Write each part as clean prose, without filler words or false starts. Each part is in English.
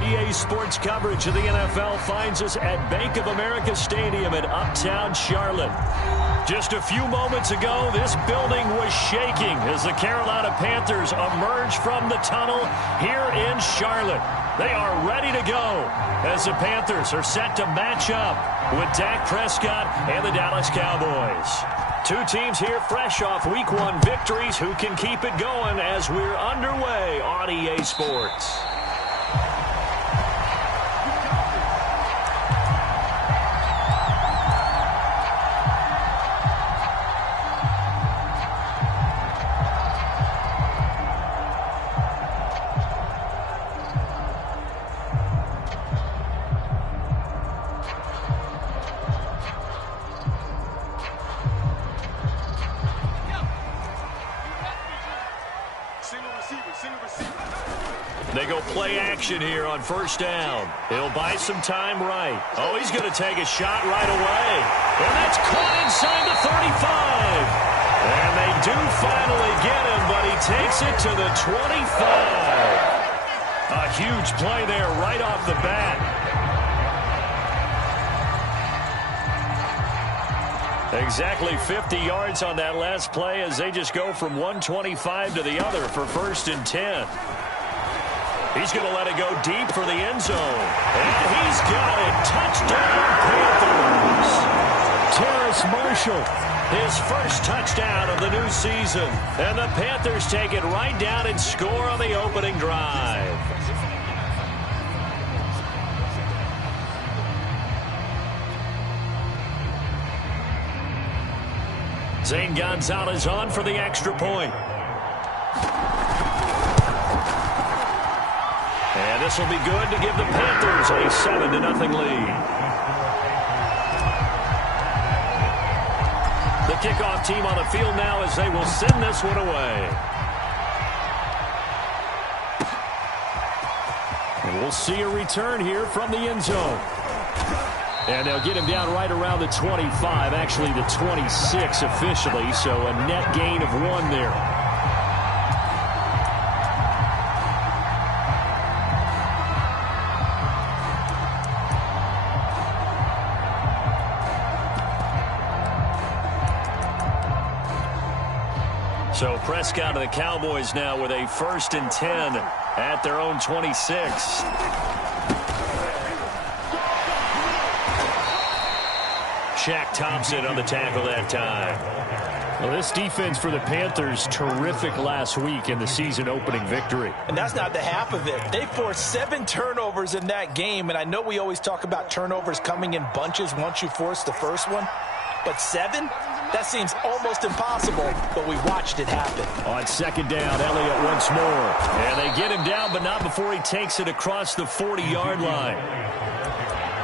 EA Sports coverage of the NFL finds us at Bank of America Stadium in Uptown Charlotte. Just a few moments ago, this building was shaking as the Carolina Panthers emerged from the tunnel here in Charlotte. They are ready to go as the Panthers are set to match up with Dak Prescott and the Dallas Cowboys. Two teams here fresh off Week 1 victories who can keep it going as we're underway on EA Sports. They go play action here on first down. He'll buy some time right. Oh, he's going to take a shot right away. And that's caught inside the 35. And they do finally get him, but he takes it to the 25. A huge play there right off the bat. Exactly 50 yards on that last play as they just go from 125 to the other for 1st and 10. He's going to let it go deep for the end zone. And he's got it. Touchdown, Panthers. Terrace Marshall, his first touchdown of the new season. And the Panthers take it right down and score on the opening drive. Zane Gonzalez on for the extra point. And this will be good to give the Panthers a 7-0 lead. The kickoff team on the field now as they will send this one away. And we'll see a return here from the end zone. And they'll get him down right around the 25, actually the 26 officially, so a net gain of 1 there. So Prescott of the Cowboys now with a 1st and 10 at their own 26. Shaq Thompson on the tackle that time. Well, this defense for the Panthers, terrific last week in the season opening victory. And that's not the half of it. They forced 7 turnovers in that game, and I know we always talk about turnovers coming in bunches once you force the first one, but 7? That seems almost impossible, but we watched it happen. On 2nd down, Elliott once more. And they get him down, but not before he takes it across the 40-yard line.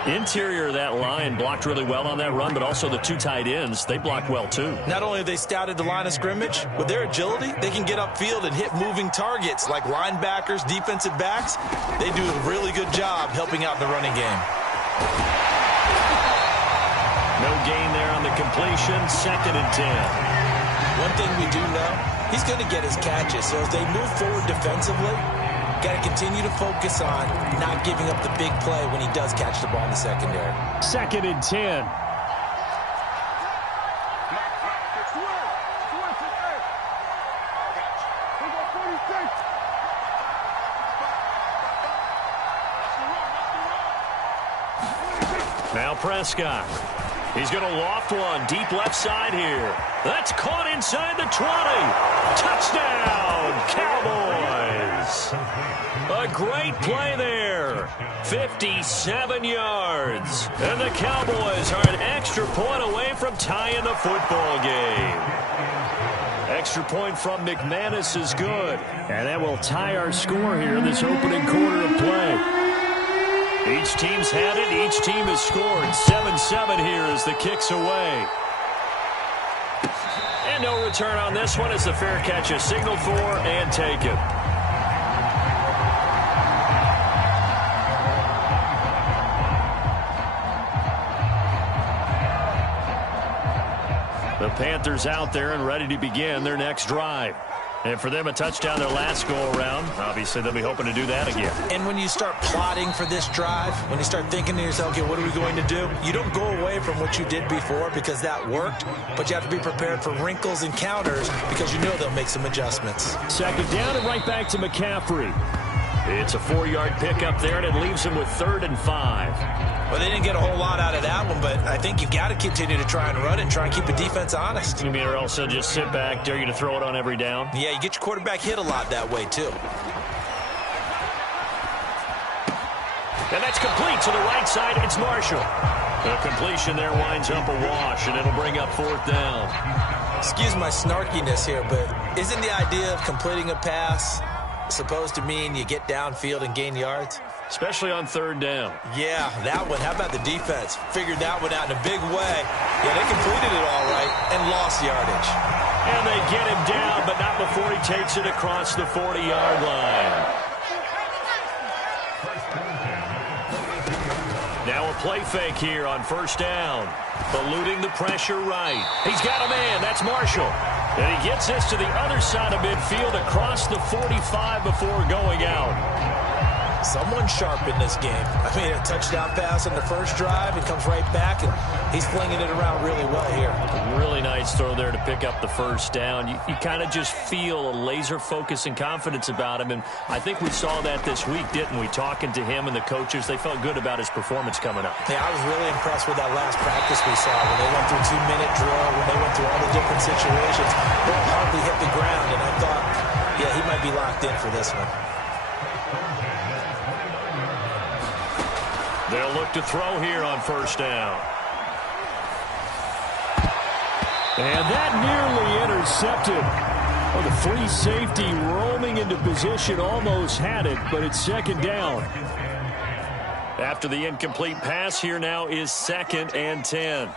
Interior of that line blocked really well on that run, but also the 2 tight ends, they blocked well too. Not only have they scouted the line of scrimmage, with their agility, they can get upfield and hit moving targets like linebackers, defensive backs. They do a really good job helping out in the running game. No gain there on the completion, 2nd and 10. One thing we do know, he's going to get his catches. So as they move forward defensively, got to continue to focus on not giving up the big play when he does catch the ball in the secondary. 2nd and 10. Now Prescott. He's going to loft one deep left side here. That's caught inside the 20. Touchdown, Cowboys. A great play there. 57 yards. And the Cowboys are an extra point away from tying the football game. Extra point from McManus is good. And that will tie our score here in this opening quarter of play. Each team's had it. Each team has scored. 7-7 here as the kick's away. And no return on this one as the fair catch is signaled for and taken. The Panthers out there and ready to begin their next drive. And for them, a touchdown their last go-around. Obviously, they'll be hoping to do that again. And when you start plotting for this drive, when you start thinking to yourself, okay, what are we going to do? You don't go away from what you did before because that worked, but you have to be prepared for wrinkles and counters because you know they'll make some adjustments. Second down and right back to McCaffrey. It's a 4-yard pickup there, and it leaves him with 3rd and 5. Well, they didn't get a whole lot out of that one, but I think you've got to continue to try and run and try and keep the defense honest. You mean, or else they'll just sit back, dare you to throw it on every down? Yeah, you get your quarterback hit a lot that way, too. And that's complete to the right side. It's Marshall. The completion there winds up a wash, and it'll bring up 4th down. Excuse my snarkiness here, but isn't the idea of completing a pass supposed to mean you get downfield and gain yards? Especially on 3rd down. Yeah, that one. How about the defense? Figured that one out in a big way. Yeah, they completed it all right and lost yardage. And they get him down, but not before he takes it across the 40-yard line. Now a play fake here on 1st down. Eluding the pressure right. He's got a man. That's Marshall. And he gets this to the other side of midfield across the 45 before going out. Someone sharp in this game. I mean, a touchdown pass on the first drive and comes right back, and he's flinging it around really well here. Really nice throw there to pick up the 1st down. You kind of just feel a laser focus and confidence about him, and I think we saw that this week, didn't we? Talking to him and the coaches, they felt good about his performance coming up. Yeah, I was really impressed with that last practice we saw when they went through 2-minute drill, when they went through all the different situations. Ball hardly hit the ground, and I thought, yeah, he might be locked in for this one. They'll look to throw here on 1st down. And that nearly intercepted. Oh, the free safety roaming into position almost had it, but it's 2nd down. After the incomplete pass, here now is 2nd and 10.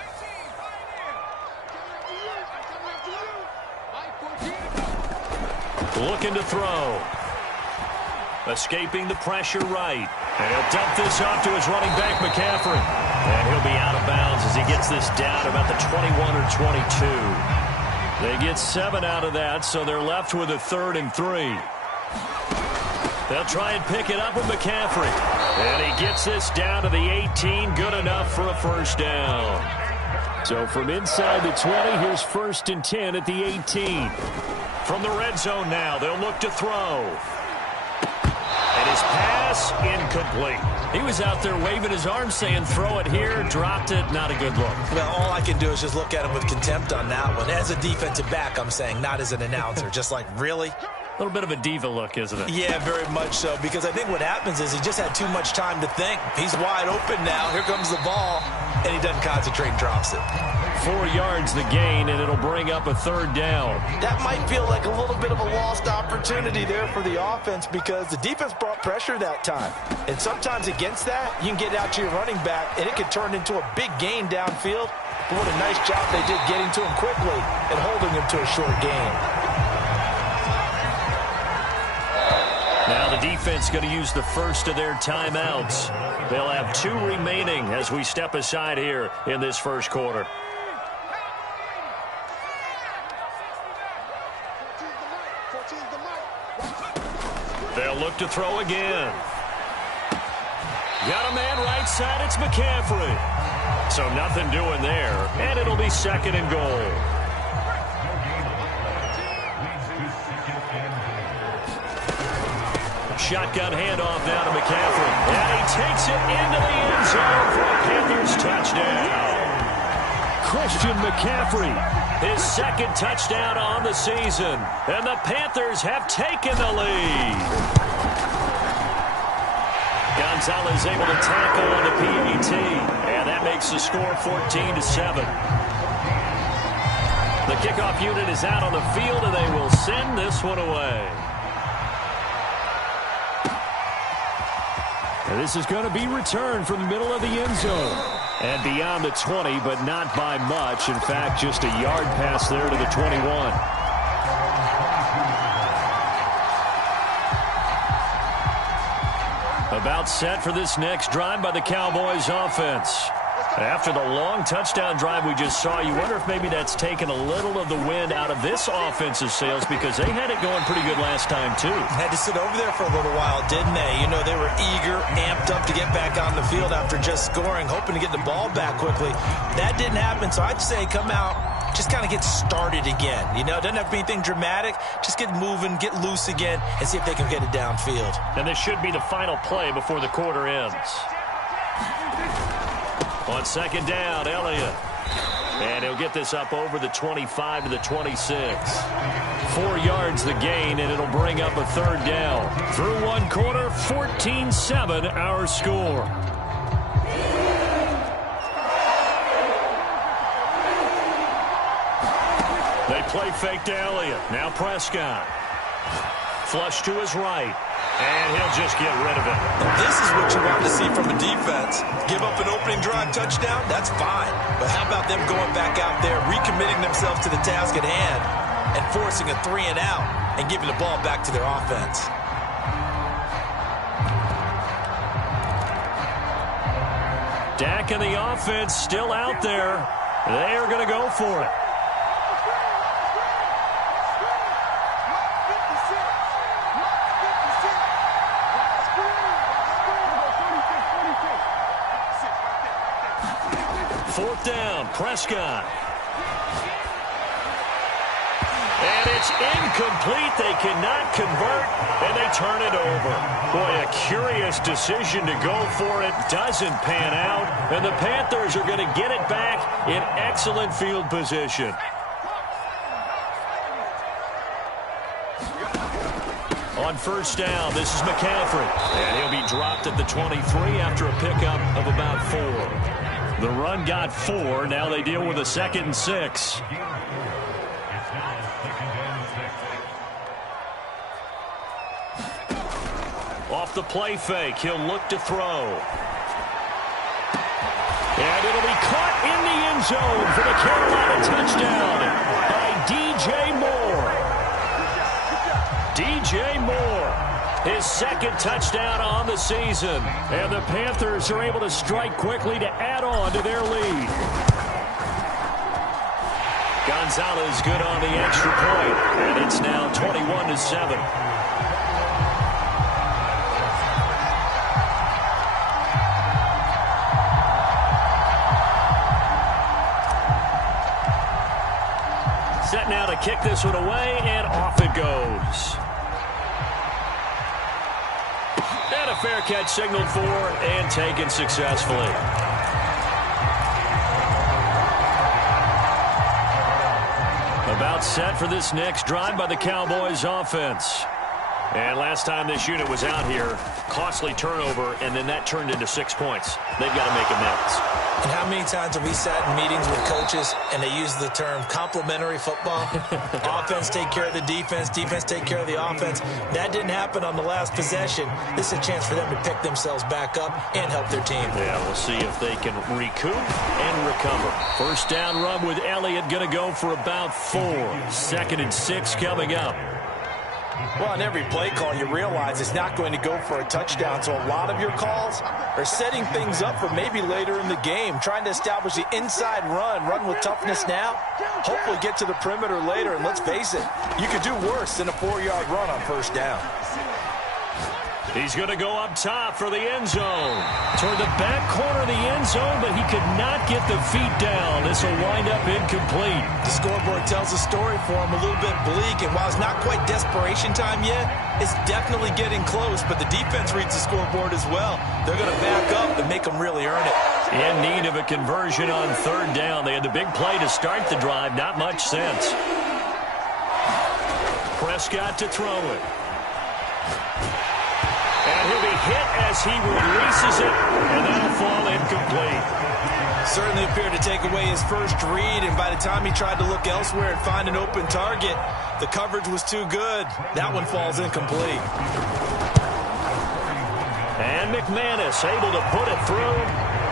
Looking to throw. Escaping the pressure right. And he'll dump this off to his running back, McCaffrey. And he'll be out of bounds as he gets this down about the 21 or 22. They get 7 out of that, so they're left with a 3rd and 3. They'll try and pick it up with McCaffrey. And he gets this down to the 18, good enough for a 1st down. So from inside the 20, here's 1st and 10 at the 18. From the red zone now, they'll look to throw. And his pass incomplete. He was out there waving his arms saying throw it here, dropped it, not a good look. Well, all I can do is just look at him with contempt on that one. As a defensive back, I'm saying, not as an announcer. Just like, really? A little bit of a diva look, isn't it? Yeah, very much so, because I think what happens is he just had too much time to think. He's wide open now. Here comes the ball, and he doesn't concentrate and drops it. 4 yards the gain, and it'll bring up a 3rd down. That might feel like a little bit of a lost opportunity there for the offense because the defense brought pressure that time. And sometimes against that, you can get out to your running back, and it could turn into a big gain downfield. But what a nice job they did getting to him quickly and holding him to a short gain. Now the defense going to use the first of their timeouts. They'll have 2 remaining as we step aside here in this first quarter. They'll look to throw again. Got a man right side. It's McCaffrey. So nothing doing there. And it'll be 2nd and goal. Shotgun handoff now to McCaffrey. And he takes it into the end zone for a Panthers touchdown. Christian McCaffrey. His 2nd touchdown on the season. And the Panthers have taken the lead. Gonzalez able to tackle on the PAT. And that makes the score 14-7. The kickoff unit is out on the field, and they will send this one away. And this is going to be returned from the middle of the end zone. And beyond the 20, but not by much. In fact, just a yard pass there to the 21. About set for this next drive by the Cowboys offense. After the long touchdown drive we just saw, you wonder if maybe that's taken a little of the wind out of this offensive sails, because they had it going pretty good last time too. Had to sit over there for a little while, didn't they? You know, they were eager, amped up to get back on the field after just scoring, hoping to get the ball back quickly. That didn't happen, so I'd say come out, just kind of get started again. You know, it doesn't have to be anything dramatic. Just get moving, get loose again, and see if they can get it downfield. And this should be the final play before the quarter ends. On second down, Elliott. And he'll get this up over the 25 to the 26. 4 yards the gain, and it'll bring up a third down. Through one quarter, 14-7 our score. They play fake to Elliott. Now Prescott. Flush to his right. And he'll just get rid of it. This is what you want to see from a defense. Give up an opening drive touchdown, that's fine. But how about them going back out there, recommitting themselves to the task at hand, and forcing a 3 and out, and giving the ball back to their offense. Dak and the offense still out there. They are going to go for it. Fourth down, Prescott. And it's incomplete. They cannot convert, and they turn it over. Boy, a curious decision to go for it. Doesn't pan out, and the Panthers are going to get it back in excellent field position. On first down, this is McCaffrey. And he'll be dropped at the 23 after a pickup of about 4. The run got 4. Now they deal with a 2nd and 6. Off the play fake, he'll look to throw. And it'll be caught in the end zone for the Carolina touchdown by DJ Moore. DJ Moore. His 2nd touchdown on the season. And the Panthers are able to strike quickly to add on to their lead. Gonzalez good on the extra point. And it's now 21-7. Set now to kick this one away, and off it goes. And a fair catch signaled for and taken successfully. About set for this next drive by the Cowboys offense. And last time this unit was out here, costly turnover, and then that turned into 6 points. They've got to make amends. And how many times have we sat in meetings with coaches and they use the term complementary football? Offense take care of the defense, defense take care of the offense. That didn't happen on the last possession. This is a chance for them to pick themselves back up and help their team. Yeah, we'll see if they can recoup and recover. First down run with Elliott going to go for about 4. 2nd and 6 coming up. Well, on every play call, you realize it's not going to go for a touchdown. So a lot of your calls are setting things up for maybe later in the game, trying to establish the inside run with toughness now, hopefully get to the perimeter later. And let's face it, you could do worse than a 4-yard run on first down. He's going to go up top for the end zone. Toward the back corner of the end zone, but he could not get the feet down. This will wind up incomplete. The scoreboard tells a story for him, a little bit bleak, and while it's not quite desperation time yet, it's definitely getting close, but the defense reads the scoreboard as well. They're going to back up and make them really earn it. In need of a conversion on third down. They had the big play to start the drive. Not much sense. Prescott to throw it. And he'll be hit as he releases it, and that'll fall incomplete. Certainly appeared to take away his first read, and by the time he tried to look elsewhere and find an open target, the coverage was too good. That one falls incomplete. And McManus able to put it through,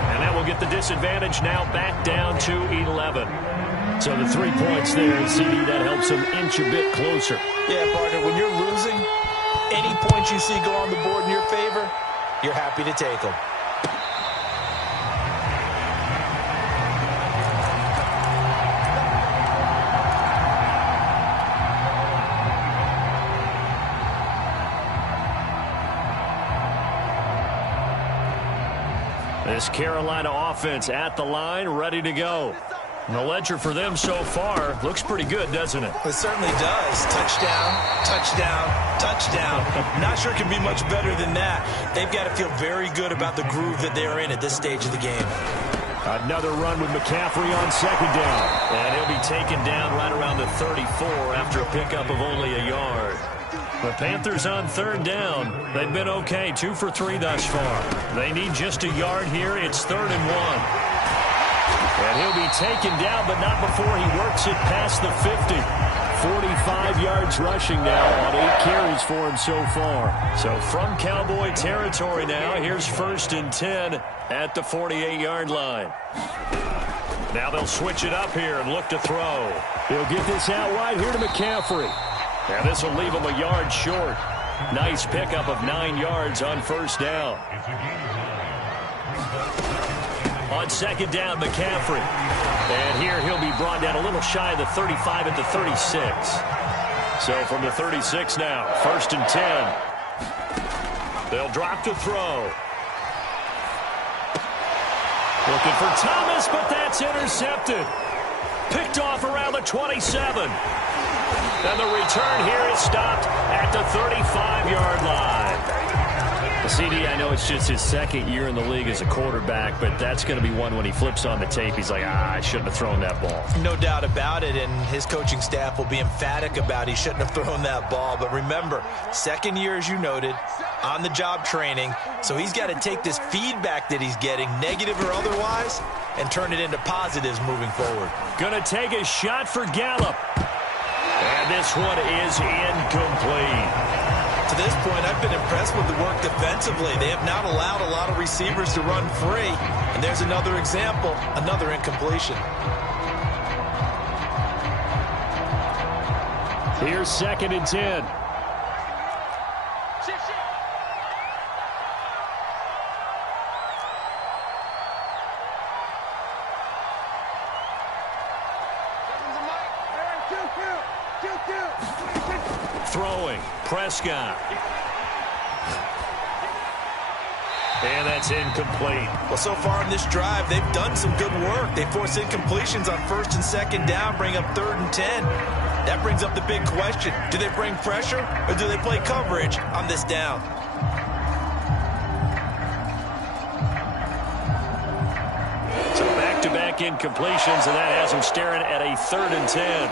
and that will get the disadvantage now back down to 11. So the 3 points there, and CD, that helps him inch a bit closer. Yeah, partner, when you're losing, any points you see go on the board in your favor, you're happy to take them. This Carolina offense at the line, ready to go. And the ledger for them so far looks pretty good, doesn't it? It certainly does. Touchdown, touchdown, touchdown. Not sure it can be much better than that. They've got to feel very good about the groove that they're in at this stage of the game. Another run with McCaffrey on second down. And he'll be taken down right around the 34 after a pickup of only a yard. The Panthers on third down. They've been okay, 2 for 3 thus far. They need just a yard here. It's 3rd and 1. And he'll be taken down, but not before he works it past the 50. 45 yards rushing now on 8 carries for him so far. So from Cowboy territory now, here's 1st and 10 at the 48-yard line. Now they'll switch it up here and look to throw. He'll get this out wide here to McCaffrey. And this will leave him a yard short. Nice pickup of 9 yards on 1st down. On 2nd down, McCaffrey. And here he'll be brought down a little shy of the 35 at the 36. So from the 36 now, 1st and 10. They'll drop to throw. Looking for Thomas, but that's intercepted. Picked off around the 27. And the return here is stopped at the 35-yard line. CD, I know it's just his 2nd year in the league as a quarterback, but that's going to be one when he flips on the tape. He's like, I shouldn't have thrown that ball. No doubt about it, and his coaching staff will be emphatic about he shouldn't have thrown that ball. But remember, 2nd year, as you noted, on-the-job training, so he's got to take this feedback that he's getting, negative or otherwise, and turn it into positives moving forward. Going to take a shot for Gallup. And this one is incomplete. To this point, I've been impressed with the work defensively. They have not allowed a lot of receivers to run free. And there's another example, another incompletion. Here's 2nd and 10. Throwing, Prescott. And that's incomplete. Well, so far in this drive, they've done some good work. They force incompletions on 1st and 2nd down, bring up 3rd and 10. That brings up the big question. Do they bring pressure or do they play coverage on this down? So back-to-back incompletions, and that has them staring at a 3rd and 10.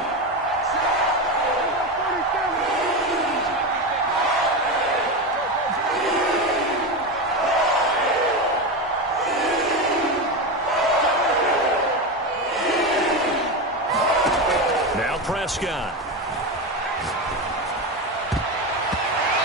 Prescott.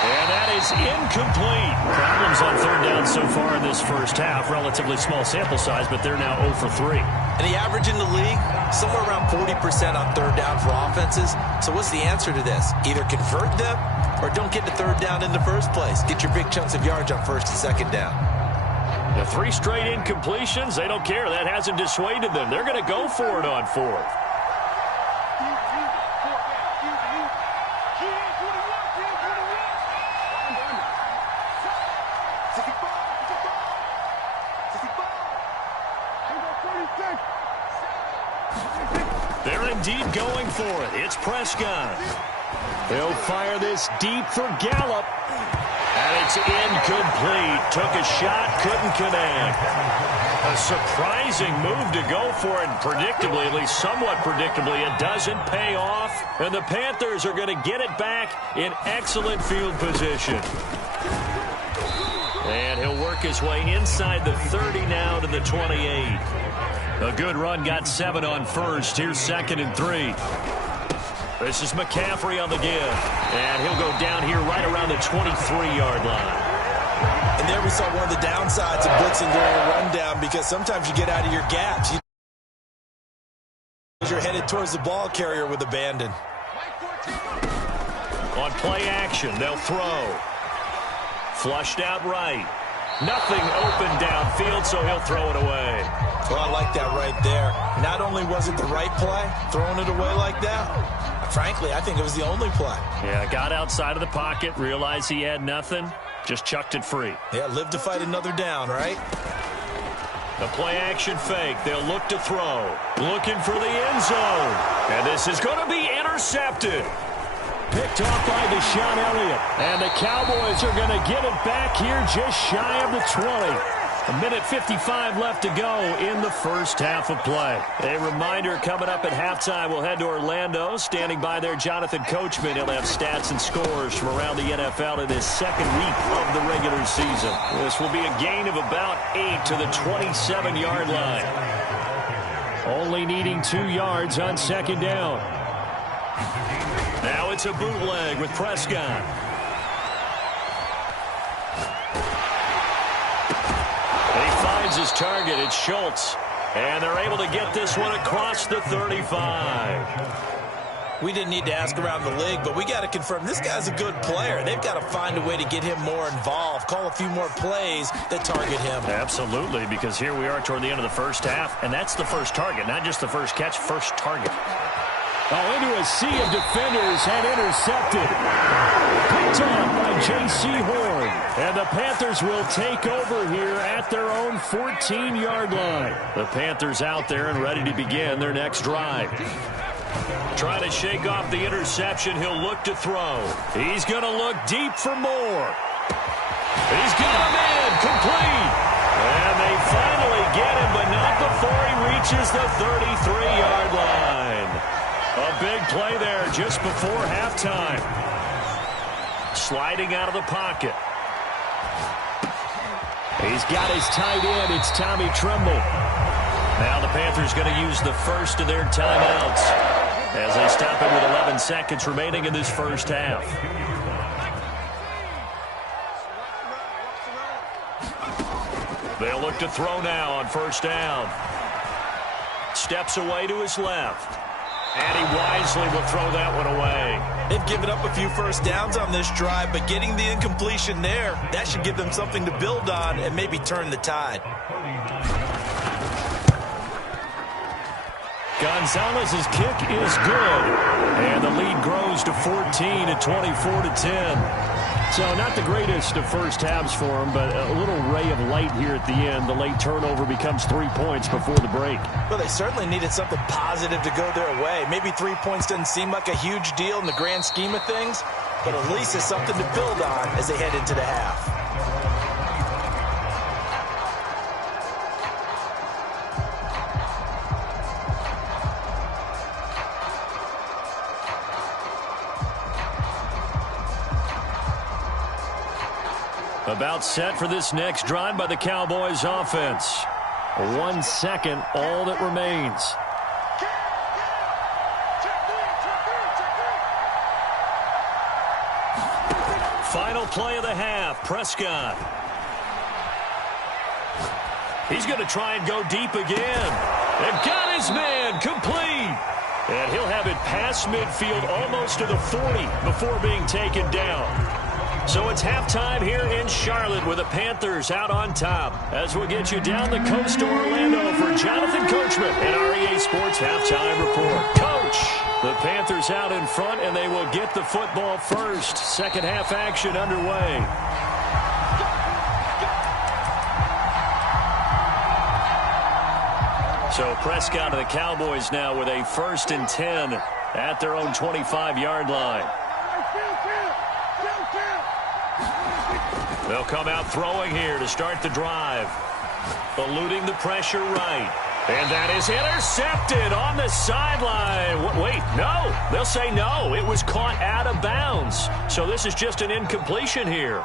And that is incomplete. Problems on 3rd down so far in this first half. Relatively small sample size, but they're now 0 for 3. And the average in the league, somewhere around 40% on 3rd down for offenses. So what's the answer to this? Either convert them or don't get to 3rd down in the first place. Get your big chunks of yards on 1st and 2nd down. The 3 straight incompletions, they don't care. That hasn't dissuaded them. They're going to go for it on 4th. They're indeed going for it. It's Prescott. They'll fire this deep for Gallup. And it's incomplete. Took a shot, couldn't connect. A surprising move to go for it. Predictably, at least somewhat predictably, it doesn't pay off. And the Panthers are going to get it back in excellent field position. And he'll work his way inside the 30 now to the 28. A good run, got 7 on 1st. Here's 2nd and 3. This is McCaffrey on the give. And he'll go down here right around the 23-yard line. And there we saw one of the downsides of blitzing during a rundown, because sometimes you get out of your gaps. You're headed towards the ball carrier with abandon. On play action, they'll throw. Flushed out right. Nothing open downfield, so he'll throw it away. Well, I like that right there. Not only was it the right play, throwing it away like that, frankly, I think it was the only play. Yeah, got outside of the pocket, realized he had nothing, just chucked it free. Yeah, live to fight another down, right? The play-action fake. They'll look to throw. Looking for the end zone. And this is going to be intercepted. Picked off by Deshaun Elliott. And the Cowboys are going to get it back here just shy of the 20. A minute 55 left to go in the first half of play. A reminder coming up at halftime, we'll head to Orlando. Standing by there, Jonathan Coachman. He'll have stats and scores from around the NFL in his second week of the regular season. This will be a gain of about 8 to the 27-yard line. Only needing 2 yards on second down. Now it's a bootleg with Prescott. His target, it's Schultz, and they're able to get this one across the 35. We didn't need to ask around the league, but we got to confirm this guy's a good player. They've got to find a way to get him more involved, call a few more plays that target him. Absolutely, because here we are toward the end of the first half, and that's the first target, not just the first catch, first target. Oh, into a sea of defenders and intercepted. Picked off by J.C. Horn. And the Panthers will take over here at their own 14-yard line. The Panthers out there and ready to begin their next drive. Trying to shake off the interception. He'll look to throw. He's going to look deep for more. He's got him in. Complete. And they finally get him, but not before he reaches the 33-yard line. A big play there just before halftime. Sliding out of the pocket. He's got his tight end. It's Tommy Tremble. Now the Panthers going to use the first of their timeouts as they stop it with 11 seconds remaining in this first half. They'll look to throw now on first down. Steps away to his left. And he wisely will throw that one away. They've given up a few first downs on this drive, but getting the incompletion there, that should give them something to build on and maybe turn the tide. Gonzalez's kick is good. And the lead grows to 14 at 24-10. So not the greatest of first halves for him, but a little ray of light here at the end. The late turnover becomes 3 points before the break. Well, they certainly needed something positive to go their way. Maybe 3 points doesn't seem like a huge deal in the grand scheme of things, but at least it's something to build on as they head into the half. About set for this next drive by the Cowboys offense. 1 second, all that remains. Final play of the half, Prescott. He's going to try and go deep again. They've got his man complete. And he'll have it past midfield almost to the 40 before being taken down. So it's halftime here in Charlotte with the Panthers out on top. As we'll get you down the coast to Orlando for Jonathan Coachman and our EA Sports Halftime Report. Coach, the Panthers out in front, and they will get the football first. Second half action underway. So Prescott and the Cowboys now with a 1st and 10 at their own 25-yard line. They'll come out throwing here to start the drive. Eluding the pressure right. And that is intercepted on the sideline. Wait, no. They'll say no. It was caught out of bounds. So this is just an incompletion here.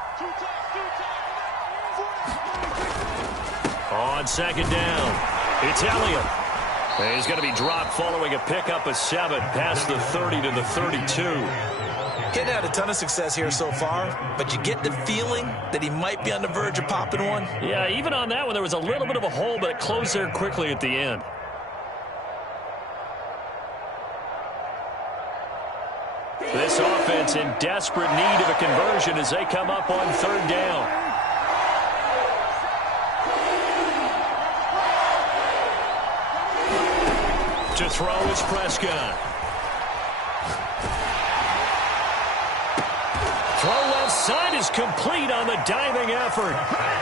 On second down, it's Elliott. And he's going to be dropped following a pickup of 7 past the 30 to the 32. Hadn't had a ton of success here so far, but you get the feeling that he might be on the verge of popping one. Yeah, even on that one, there was a little bit of a hole, but it closed there quickly at the end. This offense in desperate need of a conversion as they come up on third down. To throw is Prescott. Throw left side is complete on the diving effort.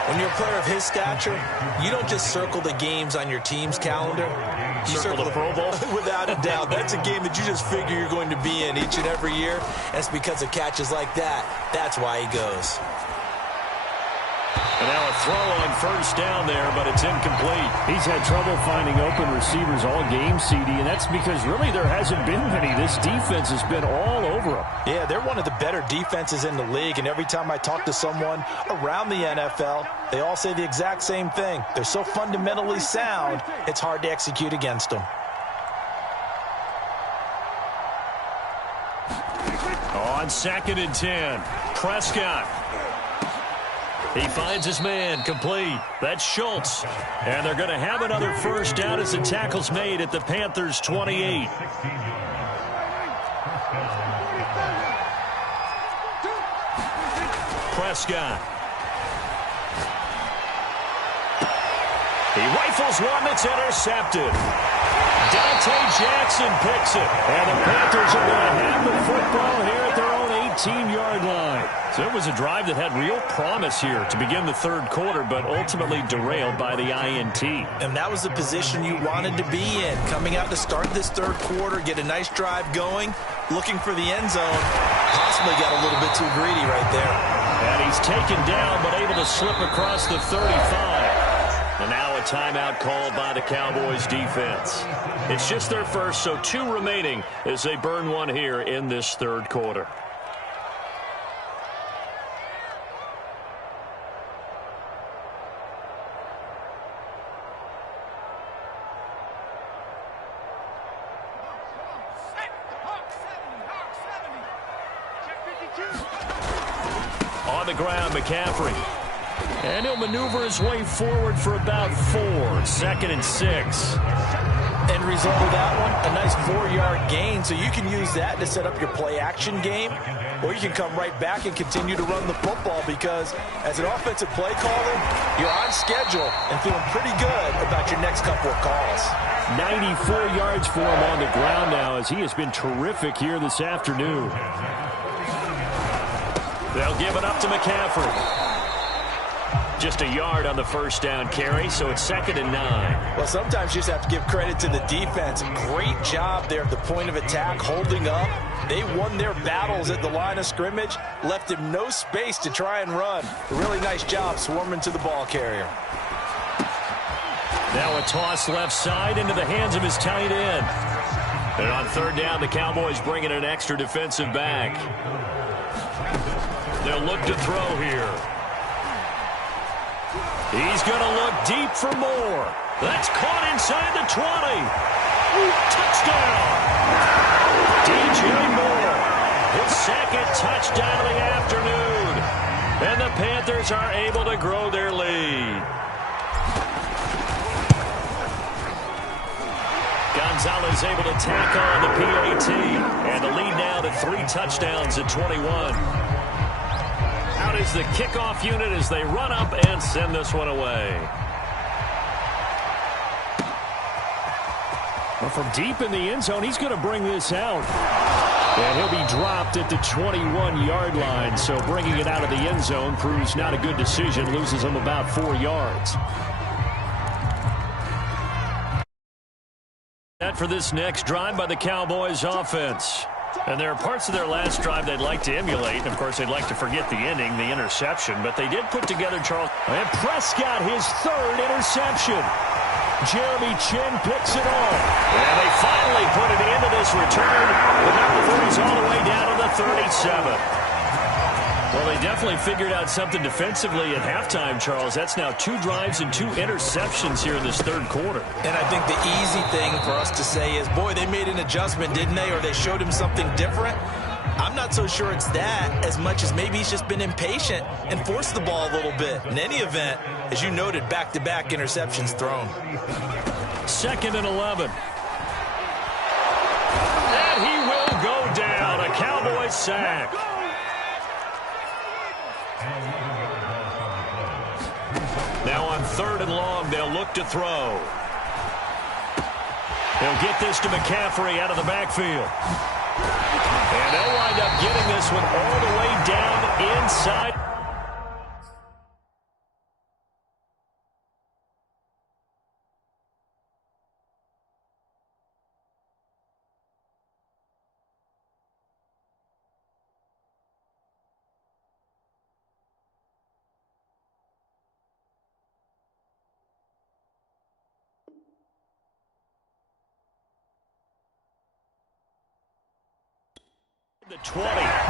When you're a player of his stature, you don't just circle the games on your team's calendar. You circle the Pro Bowl. Without a doubt. That's a game that you just figure you're going to be in each and every year. And it's because of catches like that. That's why he goes. And now a throw on first down there, but it's incomplete. He's had trouble finding open receivers all game, CD, and that's because really there hasn't been many. This defense has been all over him. Yeah, they're one of the better defenses in the league, and every time I talk to someone around the NFL, they all say the exact same thing. They're so fundamentally sound, it's hard to execute against them. On 2nd and 10, Prescott. He finds his man, complete. That's Schultz. And they're going to have another first down as the tackle's made at the Panthers' 28. Prescott. He rifles one that's intercepted. Dante Jackson picks it. And the Panthers are going to have the football here at their own 18-yard line. So it was a drive that had real promise here to begin the third quarter, but ultimately derailed by the INT. And that was the position you wanted to be in. Coming out to start this third quarter, get a nice drive going, looking for the end zone. Possibly got a little bit too greedy right there. And he's taken down, but able to slip across the 35. And now a timeout called by the Cowboys defense. It's just their first, so 2 remaining as they burn one here in this third quarter. On the ground, McCaffrey. And he'll maneuver his way forward for about 4. 2nd and 6. End result of that one, a nice 4-yard gain. So you can use that to set up your play-action game, or you can come right back and continue to run the football because as an offensive play caller, you're on schedule and feeling pretty good about your next couple of calls. 94 yards for him on the ground now as he has been terrific here this afternoon. They'll give it up to McCaffrey. Just a yard on the first down carry, so it's 2nd and 9. Well, sometimes you just have to give credit to the defense. Great job there at the point of attack, holding up. They won their battles at the line of scrimmage, left him no space to try and run. A really nice job swarming to the ball carrier. Now a toss left side into the hands of his tight end. And on 3rd down, the Cowboys bring in an extra defensive back. They'll look to throw here. He's going to look deep for more. That's caught inside the 20. Touchdown. DJ Moore. His 2nd touchdown of the afternoon. And the Panthers are able to grow their lead. Gonzalez able to tack on the PAT. And the lead now to 3 touchdowns at 21. Out is the kickoff unit as they run up and send this one away. Well, from deep in the end zone, he's going to bring this out. And he'll be dropped at the 21-yard line. So bringing it out of the end zone proves not a good decision. Loses him about 4 yards. That for this next drive by the Cowboys offense. And there are parts of their last drive they'd like to emulate. And, of course, they'd like to forget the ending, the interception. But they did put together, Charles. And Prescott, his 3rd interception. Jeremy Chin picks it off. And they finally put it into this return. The number 3's all the way down to the 37. Well, they definitely figured out something defensively at halftime, Charles. That's now 2 drives and 2 interceptions here in this third quarter. And I think the easy thing for us to say is, boy, they made an adjustment, didn't they? Or they showed him something different. I'm not so sure it's that as much as maybe he's just been impatient and forced the ball a little bit. In any event, as you noted, back-to-back interceptions thrown. 2nd and 11. And he will go down. A Cowboys sack. Now on 3rd and long, they'll look to throw. They'll get this to McCaffrey out of the backfield. And they'll wind up getting this one all the way down inside. The 20.